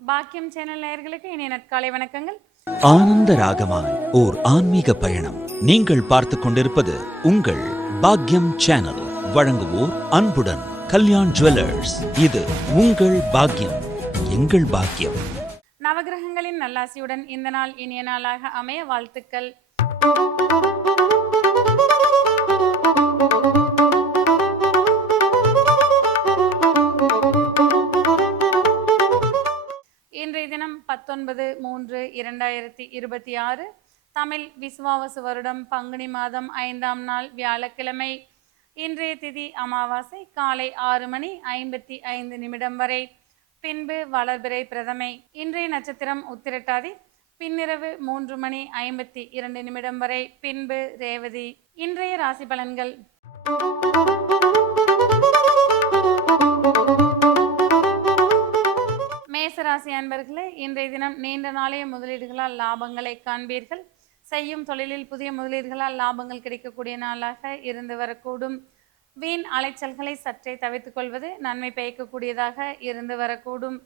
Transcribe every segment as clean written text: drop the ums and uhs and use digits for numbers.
பாக்கியம் சேனல் நேயர்களுக்கு இனிய நற்காலை வணக்கங்கள். ஆனந்த ராகமாய் ஓர் ஆன்மீக பயணம். நீங்கள் பார்த்துக் கொண்டிருப்பது உங்கள் பாக்கியம் சேனல். வழங்குவோர் அன்புடன் கல்யாண் ஜுவல்லர்ஸ். இது உங்கள் பாக்கியம், எங்கள் பாக்கியம். நவகிரகங்களின் நல்லாசியுடன் இந்த நாள் இனிய நாளாக அமைய வாழ்த்துக்கள். இன்றைய தினம் 19/3/2026 தமிழ் விசுவாவசு வருடம் பங்குனி மாதம் 5ஆம் நாள் வியாழக்கிழமை. இன்றைய திதி அமாவாசை காலை 6:55 வரை, பின்பு வளர்பிறை பிரதமை. இன்றைய நட்சத்திரம் உத்திரட்டாதி, பின்னிரவு 3:52 வரை, பின்பு ரேவதி. இன்றைய ராசி பலன்கள். மேசராசி அன்பர்களே, இன்றைய தினம் நீண்ட நாளைய முதலீடுகளால் லாபங்களை காண்பீர்கள். செய்யும் தொழிலில் புதிய முதலீடுகளால் லாபங்கள் கிடைக்கக்கூடிய நாளாக இருந்து வரக்கூடும். வீண் அலைச்சல்களை சற்றே தவிர்த்து கொள்வது நன்மை பயக்கக்கூடியதாக இருந்து வரக்கூடும்.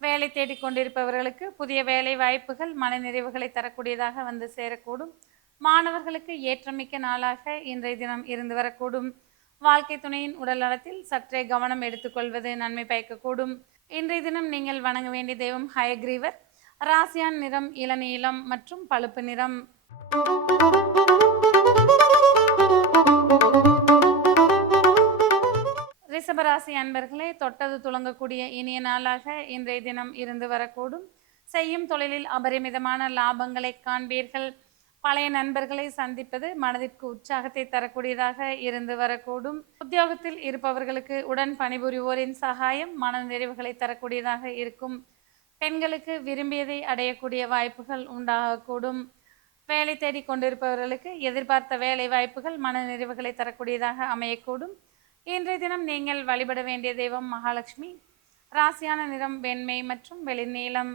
வேலை தேடிக் கொண்டிருப்பவர்களுக்கு புதிய வேலை வாய்ப்புகள் மனநிறைவுகளை தரக்கூடியதாக வந்து சேரக்கூடும். மாணவர்களுக்கு ஏற்றமிக்க நாளாக இன்றைய தினம் இருந்து வரக்கூடும். வாழ்க்கை துணையின் உடல் நலத்தில் சற்றே கவனம் எடுத்துக்கொள்வது நன்மை பயக்கக்கூடும். இன்றைய தினம் நீங்கள் வணங்க வேண்டிய தெய்வம் ஹயக்ரீவர். ராசியான் நிறம் இளநீலம் மற்றும் பழுப்பு நிறம். ரிஷபராசி அன்பர்களே, தொட்டது துளங்கக்கூடிய இனிய நாளாக இன்றைய தினம் இருந்து வரக்கூடும். செய்யும் தொழிலில் அபரிமிதமான லாபங்களை காண்பீர்கள். பழைய நண்பர்களை சந்திப்பது மனதிற்கு உற்சாகத்தை தரக்கூடியதாக இருந்து வரக்கூடும். உத்தியோகத்தில் இருப்பவர்களுக்கு உடன் பணிபுரிவோரின் சகாயம் மன நிறைவுகளை தரக்கூடியதாக இருக்கும். பெண்களுக்கு விரும்பியதை அடையக்கூடிய வாய்ப்புகள் உண்டாகக்கூடும். வேலை தேடி கொண்டிருப்பவர்களுக்கு எதிர்பார்த்த வேலை வாய்ப்புகள் மன நிறைவுகளை தரக்கூடியதாக அமையக்கூடும். இன்றைய தினம் நீங்கள் வழிபட வேண்டிய தெய்வம் மகாலட்சுமி. ராசியான நிறம் வெண்மை மற்றும் வெளிநீலம்.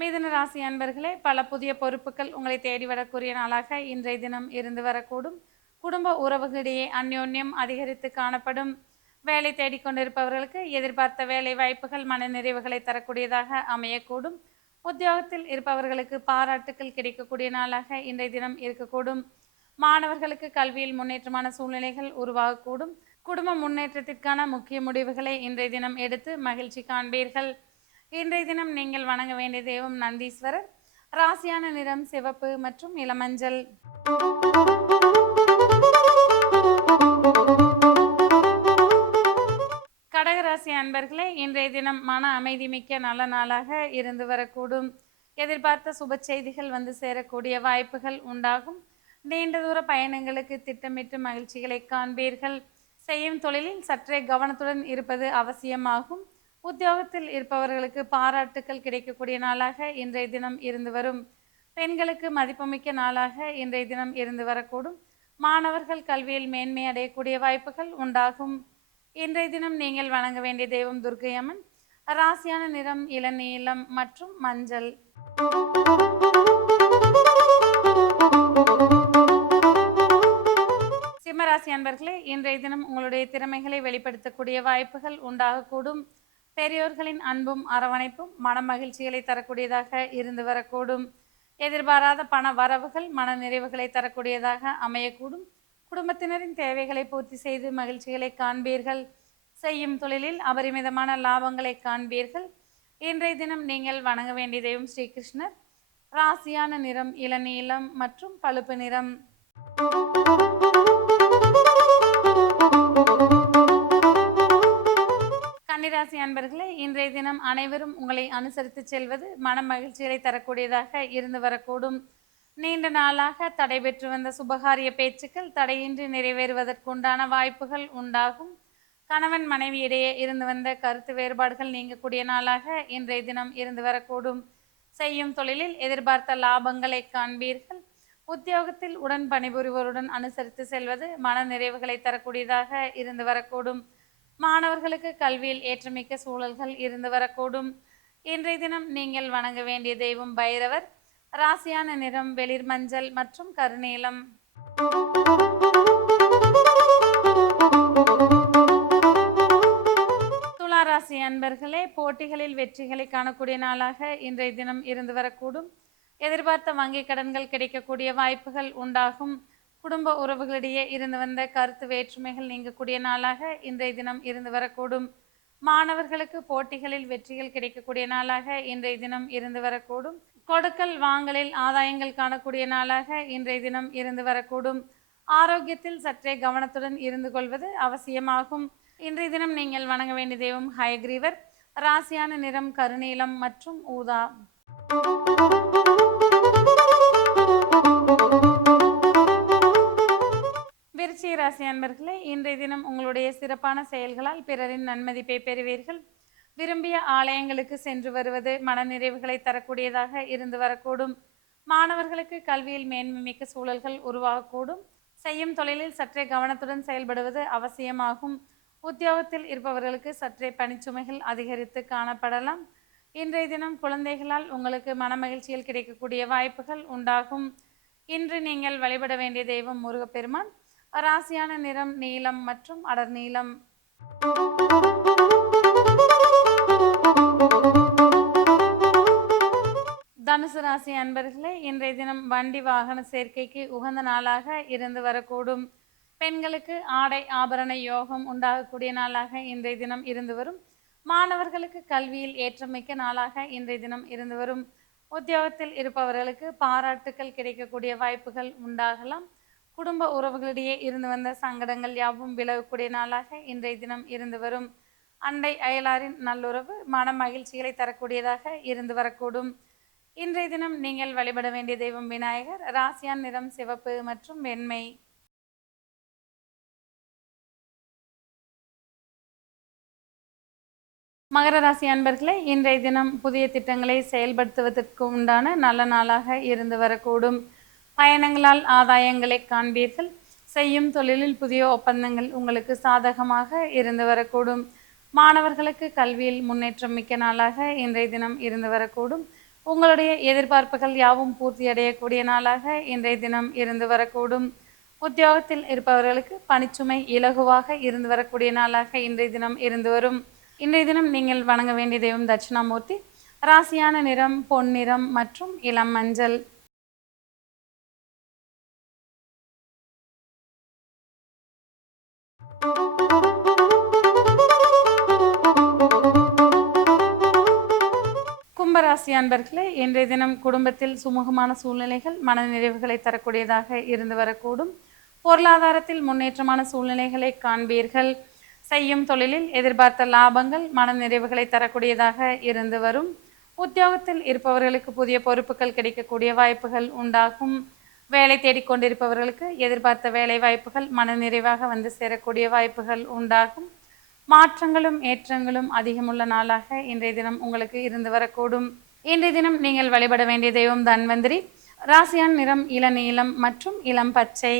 மிதுன ராசி அன்பர்களே, பல புதிய பொறுப்புகள் உங்களை தேடிவிடக்கூடிய நாளாக இன்றைய தினம் இருந்து வரக்கூடும். குடும்ப உறவுகளிடையே அந்யோன்யம் அதிகரித்து காணப்படும். வேலை தேடிக்கொண்டிருப்பவர்களுக்கு எதிர்பார்த்த வேலை வாய்ப்புகள் மன நிறைவுகளை தரக்கூடியதாக அமையக்கூடும். உத்தியோகத்தில் இருப்பவர்களுக்கு பாராட்டுக்கள் கிடைக்கக்கூடிய நாளாக இன்றைய தினம் இருக்கக்கூடும். மாணவர்களுக்கு கல்வியில் முன்னேற்றமான சூழ்நிலைகள் உருவாகக்கூடும். குடும்ப முன்னேற்றத்திற்கான முக்கிய முடிவுகளை இன்றைய தினம் எடுத்து மகிழ்ச்சி காண்பீர்கள். இன்றைய தினம் நீங்கள் வணங்க வேண்டிய தெய்வம் நந்தீஸ்வரர். ராசியான நிறம் சிவப்பு மற்றும் இளமஞ்சள். கடகராசி அன்பர்களே, இன்றைய தினம் மன அமைதி மிக்க நல்ல நாளாக இருந்து வரக்கூடும். எதிர்பார்த்த சுப செய்திகள் வந்து சேரக்கூடிய வாய்ப்புகள் உண்டாகும். நீண்ட தூர பயணங்களுக்கு திட்டமிட்டு மகிழ்ச்சிகளை காண்பீர்கள். செய்யும் தொழிலில் சற்றே கவனத்துடன் இருப்பது அவசியமாகும். உத்தியோகத்தில் இருப்பவர்களுக்கு பாராட்டுக்கள் கிடைக்கக்கூடிய நாளாக இன்றைய தினம் இருந்து வரும். பெண்களுக்கு மதிப்புமிக்க நாளாக இன்றைய தினம் இருந்து வரக்கூடும். மாணவர்கள் கல்வியில் மேன்மை அடையக்கூடிய வாய்ப்புகள் உண்டாகும். இன்றைய தினம் நீங்கள் வணங்க வேண்டிய தெய்வம் துர்க்கை அம்மன். ராசியான நிறம் இளநீலம் மற்றும் மஞ்சள். சிம்மராசி அன்பர்களே, இன்றைய தினம் உங்களுடைய திறமைகளை வெளிப்படுத்தக்கூடிய வாய்ப்புகள் உண்டாகக்கூடும். பெரியோர்களின் அன்பும் அரவணைப்பும் மன மகிழ்ச்சிகளை தரக்கூடியதாக இருந்து வரக்கூடும். எதிர்பாராத பண வரவுகள் மன நிறைவுகளை தரக்கூடியதாக அமையக்கூடும். குடும்பத்தினரின் தேவைகளை பூர்த்தி செய்து மகிழ்ச்சிகளை காண்பீர்கள். செய்யும் தொழிலில் அபரிமிதமான லாபங்களை காண்பீர்கள். இன்றைய தினம் நீங்கள் வணங்க வேண்டிய தெய்வம் ஸ்ரீகிருஷ்ணர். ராசியான நிறம் இளநீலம் மற்றும் பழுப்பு நிறம். கன்னிராசி அன்பர்களே, இன்றைய தினம் அனைவரும் உங்களை அனுசரித்து செல்வது மன மகிழ்ச்சிகளை தரக்கூடியதாக இருந்து வரக்கூடும். நீண்ட நாளாக தடைபெற்று வந்த சுபகாரிய பேச்சுக்கள் தடையின்றி நிறைவேறுவதற்குண்டான வாய்ப்புகள் உண்டாகும். கணவன் மனைவி இடையே இருந்து வந்த கருத்து வேறுபாடுகள் நீங்கக்கூடிய நாளாக இன்றைய தினம் இருந்து வரக்கூடும். செய்யும் தொழிலில் எதிர்பார்த்த லாபங்களை காண்பீர்கள். உத்தியோகத்தில் உடன் பணிபுரிவோருடன் அனுசரித்து செல்வது மன நிறைவுகளை தரக்கூடியதாக இருந்து வரக்கூடும். மாணவர்களுக்கு கல்வியில் ஏற்றமிக்க சூழல்கள் இருந்து வரக்கூடும். இன்றைய தினம் நீங்கள் வணங்க வேண்டிய தெய்வம் பைரவர். ராசியான நிறம் வெளிர் மஞ்சள் மற்றும் கருநீலம். கும்பராசி அன்பர்களே, போட்டிகளில் வெற்றிகளை காணக்கூடிய நாளாக இன்றைய தினம் இருந்து வரக்கூடும். எதிர்பார்த்த வங்கி கடன்கள் கிடைக்கக்கூடிய வாய்ப்புகள் உண்டாகும். குடும்ப உறவுகளிடையே இருந்து வந்த கருத்து வேற்றுமைகள் நீங்கக்கூடிய நாளாக இன்றைய தினம் இருந்து வரக்கூடும். மாணவர்களுக்கு போட்டிகளில் வெற்றிகள் கிடைக்கக்கூடிய நாளாக இன்றைய தினம் இருந்து வரக்கூடும். கொடுக்கல் வாங்கலில் ஆதாயங்கள் காணக்கூடிய நாளாக இன்றைய தினம் இருந்து வரக்கூடும். ஆரோக்கியத்தில் சற்றே கவனத்துடன் இருந்து கொள்வது அவசியமாகும். இன்றைய தினம் நீங்கள் வணங்க வேண்டிய தெய்வம் ஹயக்ரீவர். ராசியான நிறம் கருநீலம் மற்றும் ஊதா. விருச்சிக ராசி அன்பர்களே, இன்றைய தினம் உங்களுடைய சிறப்பான செயல்களால் பிறரின் நன்மதிப்பை பெறுவீர்கள். விரும்பிய ஆலயங்களுக்கு சென்று வருவது மனநிறைவுகளை தரக்கூடியதாக இருந்து வரக்கூடும். மாணவர்களுக்கு கல்வியில் மேன்மை மிக்க சூழல்கள் உருவாகக்கூடும். செய்யும் தொழிலில் சற்றே கவனத்துடன் செயல்படுவது அவசியமாகும். உத்தியோகத்தில் இருப்பவர்களுக்கு சற்றே பணிச்சுமைகள் அதிகரித்து காணப்படலாம். இன்றைய தினம் குழந்தைகளால் உங்களுக்கு மனமகிழ்ச்சியில் கிடைக்கக்கூடிய வாய்ப்புகள் உண்டாகும். இன்று நீங்கள் வழிபட வேண்டிய தெய்வம் முருகப்பெருமான். ராசியான நிறம் நீலம் மற்றும் அடர் நீலம். தனுசு ராசி அன்பர்களே, இன்றைய தினம் வண்டி வாகன சேர்க்கைக்கு உகந்த நாளாக இருந்து வரக்கூடும். பெண்களுக்கு ஆடை ஆபரண யோகம் உண்டாகக்கூடிய நாளாக இன்றைய தினம் இருந்து வரும். மாணவர்களுக்கு கல்வியில் ஏற்றமிக்க நாளாக இன்றைய தினம் இருந்து வரும். உத்தியோகத்தில் இருப்பவர்களுக்கு பாராட்டுக்கள் கிடைக்கக்கூடிய வாய்ப்புகள் உண்டாகலாம். குடும்ப உறவுகளிடையே இருந்து வந்த சங்கடங்கள் யாவும் விலகக்கூடிய நாளாக இன்றைய தினம் இருந்து வரும். அண்டை அயலாரின் நல்லுறவு மன மகிழ்ச்சிகளை தரக்கூடியதாக இருந்து வரக்கூடும். இன்றைய தினம் நீங்கள் வழிபட வேண்டிய தெய்வம் விநாயகர். ராசியான் நிறம் சிவப்பு மற்றும் வெண்மை. மகர ராசி அன்பர்களே, இன்றைய தினம் புதிய திட்டங்களை செயல்படுத்துவதற்கு உண்டான நல்ல நாளாக இருந்து வரக்கூடும். பயணங்களால் ஆதாயங்களை காண்பீர்கள். செய்யும் தொழிலில் புதிய ஒப்பந்தங்கள் உங்களுக்கு சாதகமாக இருந்து வரக்கூடும். மாணவர்களுக்கு கல்வியில் முன்னேற்றம் மிக்க நாளாக இன்றைய தினம் இருந்து வரக்கூடும். உங்களுடைய எதிர்பார்ப்புகள் யாவும் பூர்த்தியடையக்கூடிய நாளாக இன்றைய தினம் இருந்து வரக்கூடும். உத்தியோகத்தில் இருப்பவர்களுக்கு பணிச்சுமை இலகுவாக இருந்து வரக்கூடிய நாளாக இன்றைய தினம் இருந்து வரும். இன்றைய தினம் நீங்கள் வணங்க வேண்டிய தெய்வம் தட்சிணாமூர்த்தி. ராசியான நிறம் பொன்னிறம் மற்றும் இளம் மஞ்சள். கும்பராசி அன்பர்களே, இன்றைய தினம் குடும்பத்தில் சுமூகமான சூழ்நிலைகள் மனநிறைவுகளை தரக்கூடியதாக இருந்து வரக்கூடும். பொருளாதாரத்தில் முன்னேற்றமான சூழ்நிலைகளை காண்பீர்கள். செய்யும் தொழிலில் எதிர்பார்த்த லாபங்கள் மனநிறைவுகளை தரக்கூடியதாக இருந்து வரும். உத்தியோகத்தில் இருப்பவர்களுக்கு புதிய பொறுப்புகள் கிடைக்கக்கூடிய வாய்ப்புகள் உண்டாகும். வேலை தேடிக்கொண்டிருப்பவர்களுக்கு எதிர்பார்த்த வேலை வாய்ப்புகள் மனநிறைவாக வந்து சேரக்கூடிய வாய்ப்புகள் உண்டாகும். மாற்றங்களும் ஏற்றங்களும் அதிகமுள்ள நாளாக இன்றைய தினம் உங்களுக்கு இருந்து வரக்கூடும். இன்றைய தினம் நீங்கள் வழிபட வேண்டிய தெய்வம் தன்வந்திரி. ராசியான் நிறம் இளநீலம் மற்றும் இளம் பச்சை.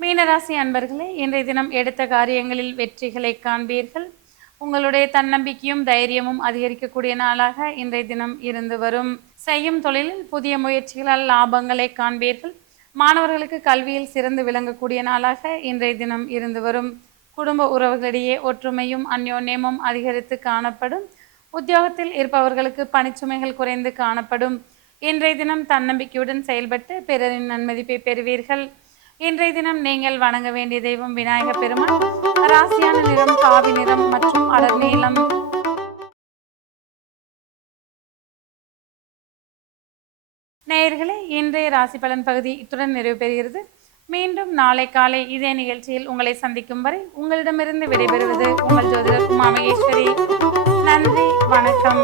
மீனராசி அன்பர்களே, இன்றைய தினம் எடுத்த காரியங்களில் வெற்றிகளை காண்பீர்கள். உங்களுடைய தன்னம்பிக்கையும் தைரியமும் அதிகரிக்கக்கூடிய நாளாக இன்றைய தினம் இருந்து வரும். செய்யும் தொழிலில் புதிய முயற்சிகளால் லாபங்களை காண்பீர்கள். மாணவர்களுக்கு கல்வியில் சிறந்து விளங்கக்கூடிய நாளாக இன்றைய தினம் இருந்து வரும். குடும்ப உறவுகளிடையே ஒற்றுமையும் அந்யோன்யமும் அதிகரித்து காணப்படும். உத்தியோகத்தில் இருப்பவர்களுக்கு பணிச்சுமைகள் குறைந்து காணப்படும். இன்றைய தினம் தன்னம்பிக்கையுடன் செயல்பட்டு பிறரின் நன்மதிப்பை பெறுவீர்கள். இன்றைய தினம் நீங்கள் வணங்க வேண்டிய தெய்வம் விநாயக பெருமான். ராசியான நிறம் காவி நிறம் மற்றும் அடர் நீலம். நேயர்களே, இன்றைய ராசி பலன் பகுதி இத்துடன் நிறைவு பெறுகிறது. மீண்டும் நாளை காலை இதே நிகழ்ச்சியில் உங்களை சந்திக்கும் வரை உங்களிடமிருந்து விடைபெறுவது உங்கள் ஜோதிடர் உமா மகேஸ்வரி. நன்றி, வணக்கம்.